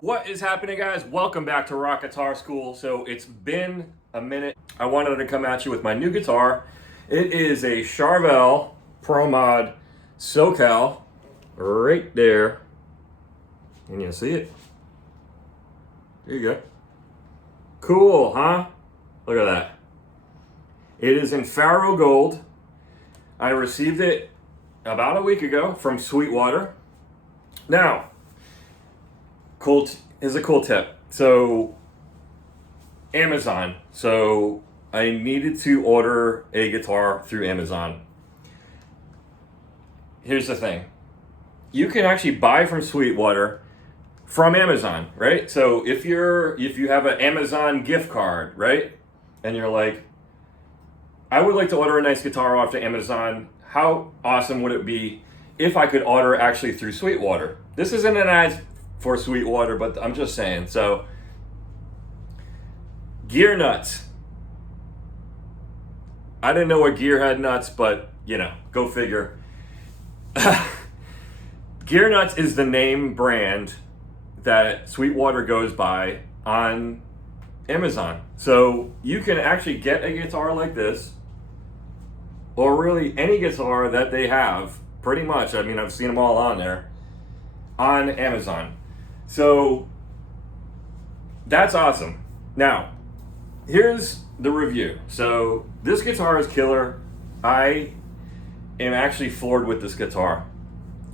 What is happening, guys? Welcome back to Rock Guitar School. So it's been a minute. I wanted to come at you with my new guitar. It is a Charvel Pro Mod SoCal right there. Can you see it? There you go. Cool, huh? Look at that. It is in Faro Gold. I received it about a week ago from Sweetwater. Now, here's a cool tip. So, Amazon. So, I needed to order a guitar through Amazon. Here's the thing. You can actually buy from Sweetwater from Amazon, right? So, if you have an Amazon gift card, right? And you're like, I would like to order a nice guitar off to Amazon. How awesome would it be if I could order actually through Sweetwater? This isn't an ad for Sweetwater, but I'm just saying. So, gear nuts. I didn't know what gear had nuts, but go figure. Gear Nuts is the name brand that Sweetwater goes by on Amazon. So you can actually get a guitar like this, or really any guitar that they have, pretty much. I mean, I've seen them all on there, on Amazon. So that's awesome. Now, here's the review. So this guitar is killer. I am actually floored with this guitar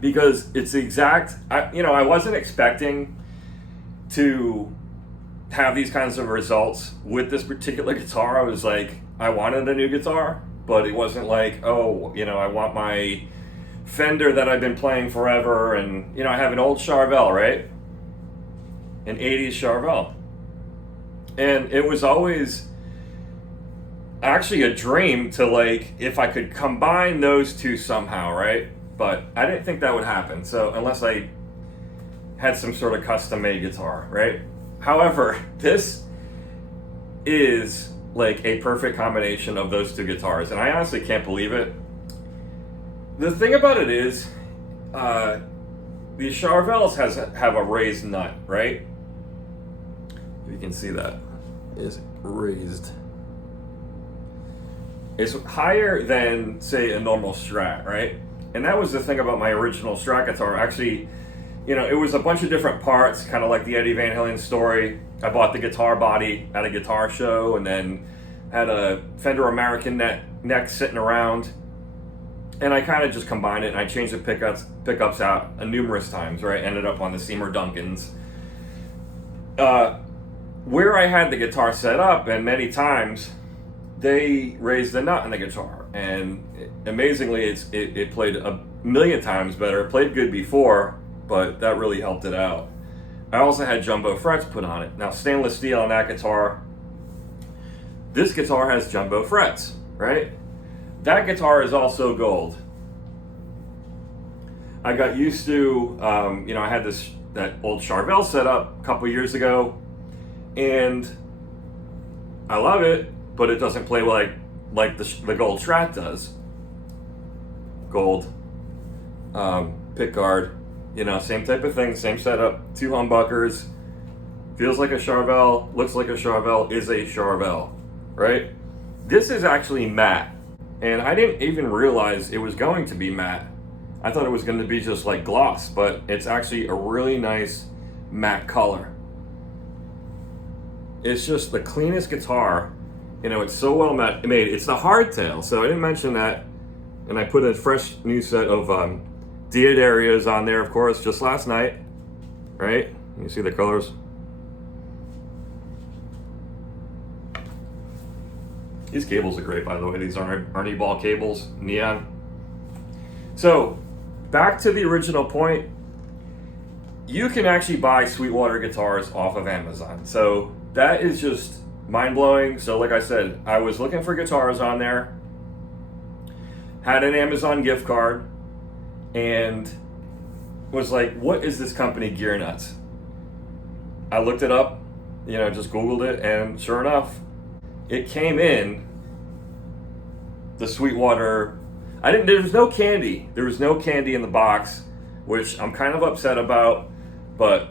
because it's the exact, I wasn't expecting to have these kinds of results with this particular guitar. I was like, I wanted a new guitar, but it wasn't like, I want my Fender that I've been playing forever. And, I have an old Charvel, right? An 80s Charvel. And it was always actually a dream to, like, if I could combine those two somehow, right? But I didn't think that would happen. So unless I had some sort of custom made guitar, right? However, this is like a perfect combination of those two guitars. And I honestly can't believe it. The thing about it is, the Charvels have a raised nut, right? You can see that is raised. It's higher than, say, a normal Strat, right? And that was the thing about my original Strat guitar. Actually, it was a bunch of different parts, kind of like the Eddie Van Halen story. I bought the guitar body at a guitar show, and then had a Fender American neck sitting around. And I kind of just combined it, and I changed the pickups out numerous times, right? Ended up on the Seymour Duncans. Where I had the guitar set up, and many times, they raised the nut on the guitar. And amazingly, it played a million times better. It played good before, but that really helped it out. I also had jumbo frets put on it. Now, stainless steel on that guitar. This guitar has jumbo frets, right? That guitar is also gold. I got used to, I had that old Charvel set up a couple years ago, and I love it, but it doesn't play like the gold Strat does. Gold, pick guard, same type of thing, same setup, two humbuckers, feels like a Charvel, looks like a Charvel, is a Charvel, right? This is actually matte, and I didn't even realize it was going to be matte. I thought it was going to be just like gloss, but it's actually a really nice matte color. It's just the cleanest guitar You know, it's so well made. It's the Hardtail, so I didn't mention that. And I put a fresh new set of Diodarias on there, of course, just last night. Right? You see the colors? These cables are great, by the way. These are Arnie Ball cables, neon. So, back to the original point. You can actually buy Sweetwater guitars off of Amazon. So, that is just mind-blowing. So, like I said, I was looking for guitars on there. Had an Amazon gift card. And was like, what is this company, Gear Nuts? I looked it up, you know, just Googled it, and sure enough, it came in the Sweetwater. There was no candy. There was no candy in the box, which I'm kind of upset about, but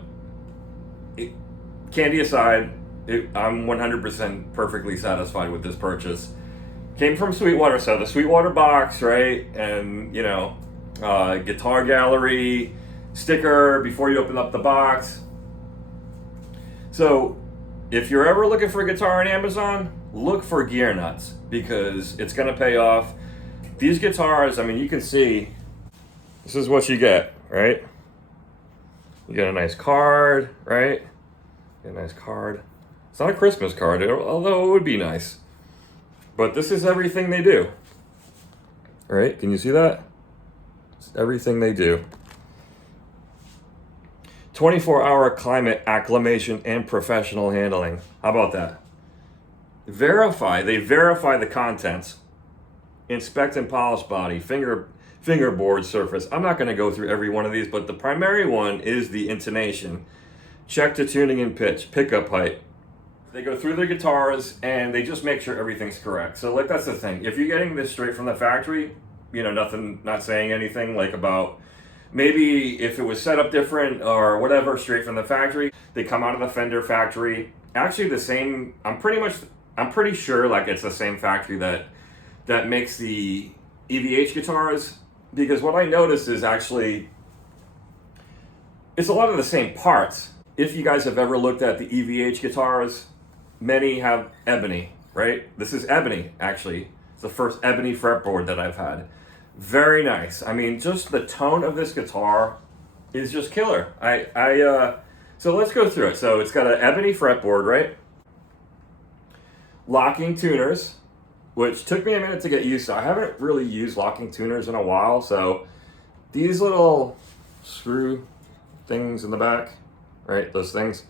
candy aside, I'm 100% perfectly satisfied with this purchase. Came from Sweetwater, so the Sweetwater box, right? And, you know, guitar gallery, sticker before you open up the box. So if you're ever looking for a guitar on Amazon, look for Gear Nuts because it's going to pay off. These guitars, I mean, you can see this is what you get, right? You get a nice card, right? You get a nice card. It's not a Christmas card, although it would be nice. But this is everything they do. All right, can you see that? It's everything they do. 24-hour climate acclimation and professional handling. How about that? They verify the contents. Inspect and polish body, fingerboard surface. I'm not going to go through every one of these, but the primary one is the intonation. Check the tuning and pitch, pickup height. They go through their guitars and they just make sure everything's correct. So like that's the thing. If you're getting this straight from the factory, you know, not saying anything like about maybe if it was set up different or whatever, straight from the factory. They come out of the Fender factory. Actually the same, I'm pretty sure like it's the same factory that makes the EVH guitars, because what I noticed is actually it's a lot of the same parts. If you guys have ever looked at the EVH guitars, many have ebony, right? This is ebony, actually. It's the first ebony fretboard that I've had. Very nice. I mean, just the tone of this guitar is just killer. So let's go through it. So it's got an ebony fretboard, right? Locking tuners, which took me a minute to get used to. I haven't really used locking tuners in a while, so these little screw things in the back, right? Those things,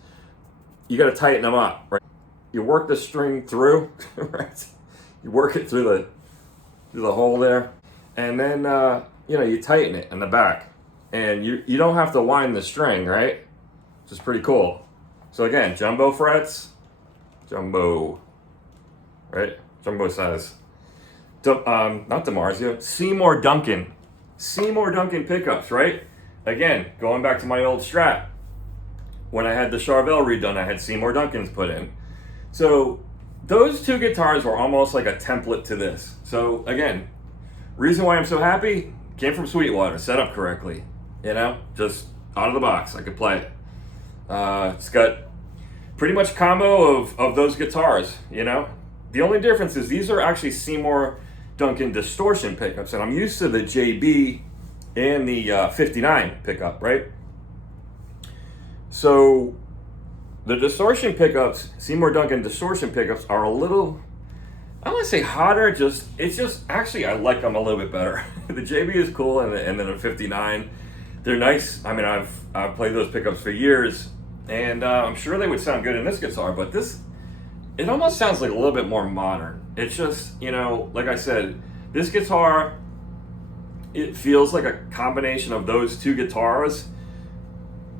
you got to tighten them up, right? You work the string through, right? You work it through the hole there, and then you know, you tighten it in the back, and you don't have to wind the string, right? Which is pretty cool. So again, jumbo frets, jumbo, right? Jumbo size. Not DiMarzio, Seymour Duncan pickups, right? Again, going back to my old Strat. When I had the Charvel redone, I had Seymour Duncans put in. So those two guitars were almost like a template to this. So again, reason why I'm so happy, came from Sweetwater, set up correctly. You know, just out of the box, I could play it. It's got pretty much combo of those guitars, you know. The only difference is these are actually Seymour Duncan distortion pickups, and I'm used to the JB and the 59 pickup, right? So the distortion pickups, Seymour Duncan distortion pickups, are a little, I don't want to say hotter, actually I like them a little bit better. The JB is cool, and then the 59, they're nice. I mean, I've played those pickups for years, and I'm sure they would sound good in this guitar, but it almost sounds like a little bit more modern. It's just, you know, like I said, this guitar, it feels like a combination of those two guitars,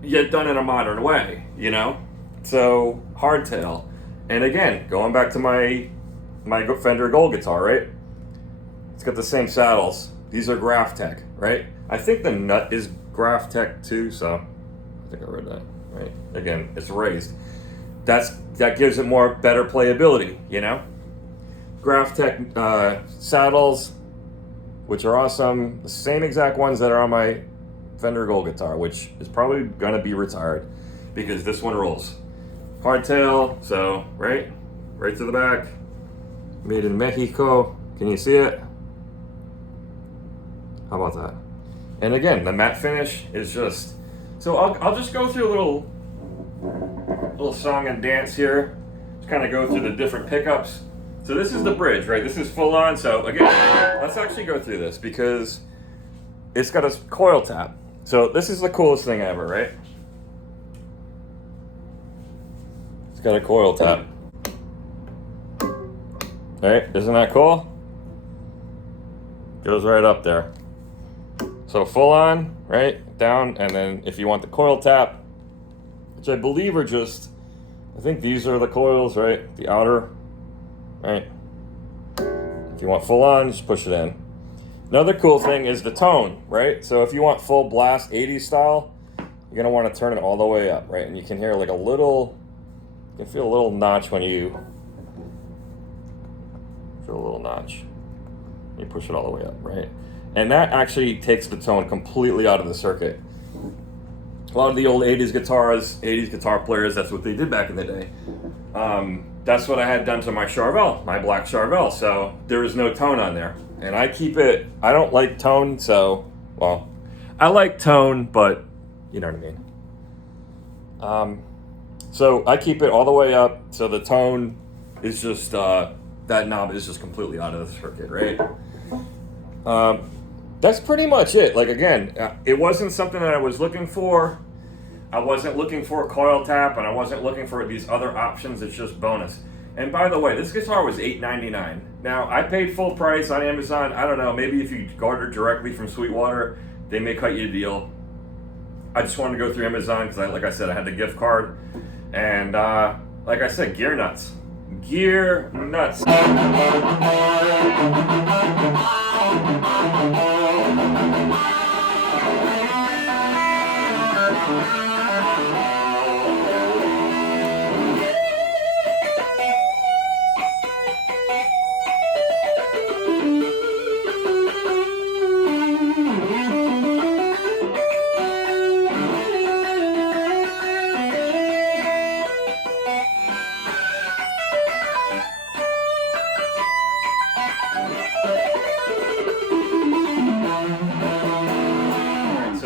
yet done in a modern way, you know? So, Hardtail. And again, going back to my Fender Gold guitar, right? It's got the same saddles. These are Graphtec, right? I think the nut is Graphtec too, so I think I read that, right? Again, it's raised. That gives it better playability, you know? Graphtec saddles, which are awesome. The same exact ones that are on my Fender Gold guitar, which is probably gonna be retired because this one rolls. Hardtail, so right to the back. Made in Mexico. Can you see it? How about that? And again, the matte finish is just... So I'll just go through a little song and dance here. Just kind of go through the different pickups. So this is the bridge, right? This is full on. So again, let's actually go through this because it's got a coil tap. So this is the coolest thing ever, right? It's got a coil tap. Right? Isn't that cool? Goes right up there. So full on, right? Down, and then if you want the coil tap, which I believe are just, I think these are the coils, right? The outer, right? If you want full on, just push it in. Another cool thing is the tone, right? So if you want full blast 80s style, you're gonna want to turn it all the way up, right? And you can hear like a little, you can feel a little notch when you feel a little notch. You push it all the way up, right? And that actually takes the tone completely out of the circuit. A lot of the old 80s guitars, 80s guitar players, that's what they did back in the day. That's what I had done to my Charvel, my black Charvel. So there is no tone on there. And I keep it, I don't like tone, so, well, I like tone, but you know what I mean. So I keep it all the way up, so the tone is just, that knob is just completely out of the circuit, right? That's pretty much it. Like, again, it wasn't something that I was looking for. I wasn't looking for a coil tap, and I wasn't looking for these other options. It's just bonus. And by the way, this guitar was $8.99. Now, I paid full price on Amazon. I don't know, maybe if you order directly from Sweetwater, they may cut you a deal. I just wanted to go through Amazon because, like I said, I had the gift card. And like I said, gear nuts. Gear nuts.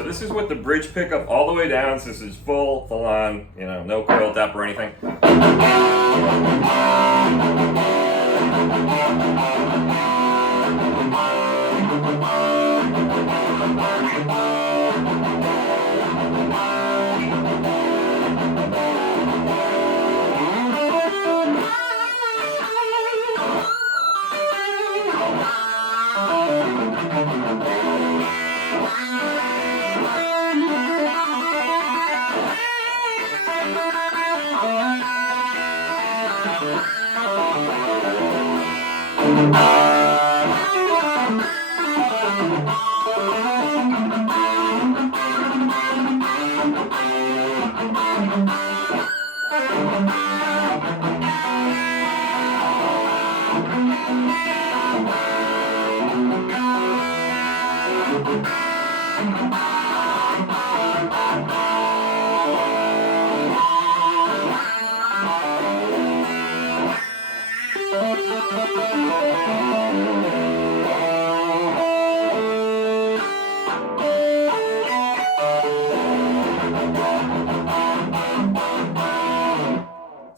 This is with the bridge pickup all the way down. So this is full on, you know, no coil tap or anything.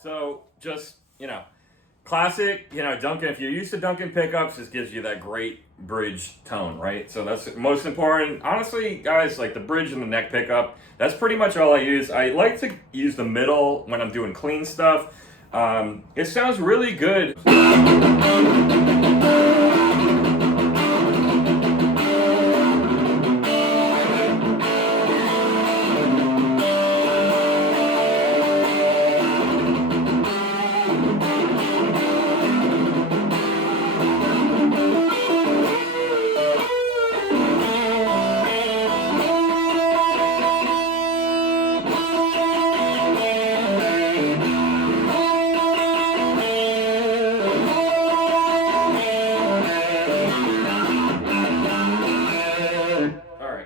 So just, you know, classic, you know, Duncan, if you're used to Duncan pickups, this gives you that great bridge tone, right? So that's most important. Honestly, guys, like the bridge and the neck pickup, that's pretty much all I use. I like to use the middle when I'm doing clean stuff. It sounds really good.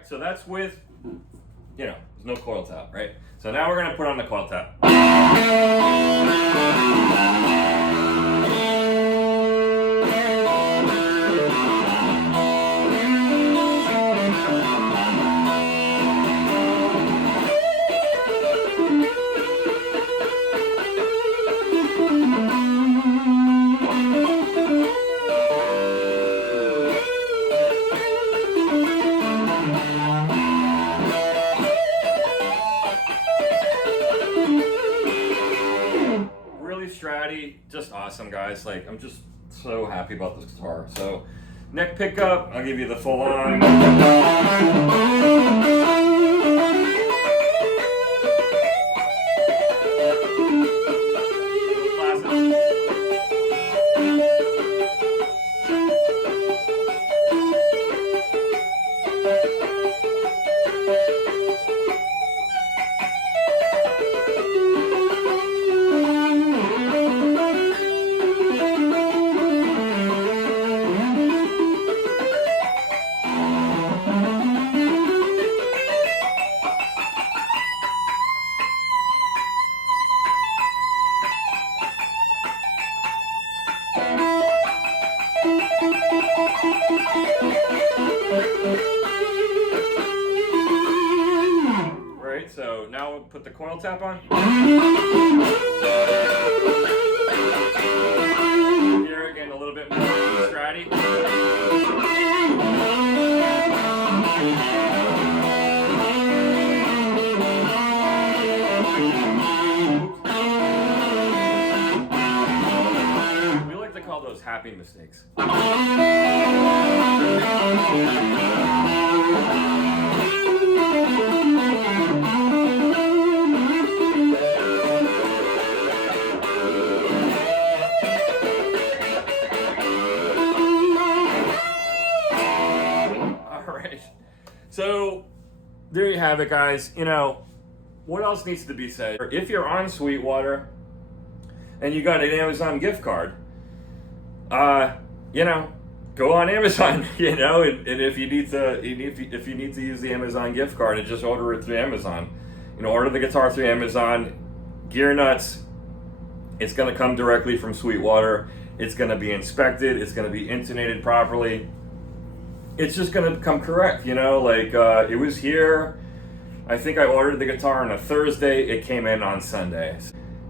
So that's with, you know, there's no coil tap, right? So now we're going to put on the coil tap. I'm just so happy about this guitar. So, neck pickup, I'll give you the full on. Right, so now we'll put the coil tap on. Here again, a little bit more stratty. We like to call those happy mistakes. So, there you have it, guys. You know, what else needs to be said? If you're on Sweetwater and you got an Amazon gift card, you know, go on Amazon, you know, and if you need to, if you need to use the Amazon gift card, and just order it through Amazon. You know, order the guitar through Amazon. Gear nuts. It's going to come directly from Sweetwater. It's going to be inspected. It's going to be intonated properly. It's just going to come correct, you know, like it was here. I think I ordered the guitar on a Thursday. It came in on Sunday.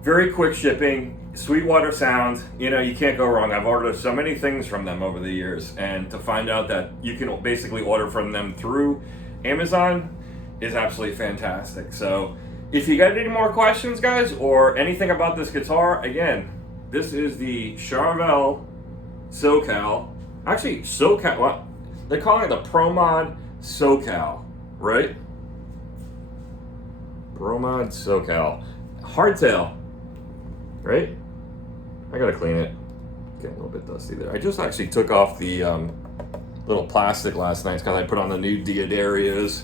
Very quick shipping, Sweetwater sound, you know, you can't go wrong. I've ordered so many things from them over the years, and to find out that you can basically order from them through Amazon is absolutely fantastic. So if you got any more questions, guys, or anything about this guitar, again, this is the Charvel SoCal. Actually, SoCal, what? They're calling it the ProMod SoCal, right? ProMod SoCal. Hardtail, right? I gotta clean it. Getting a little bit dusty there. I just actually took off the little plastic last night because I put on the new Diodarios.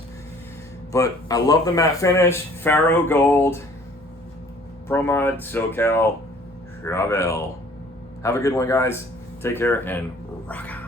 But I love the matte finish. Faro Gold. ProMod SoCal Charvel. Have a good one, guys. Take care and rock on.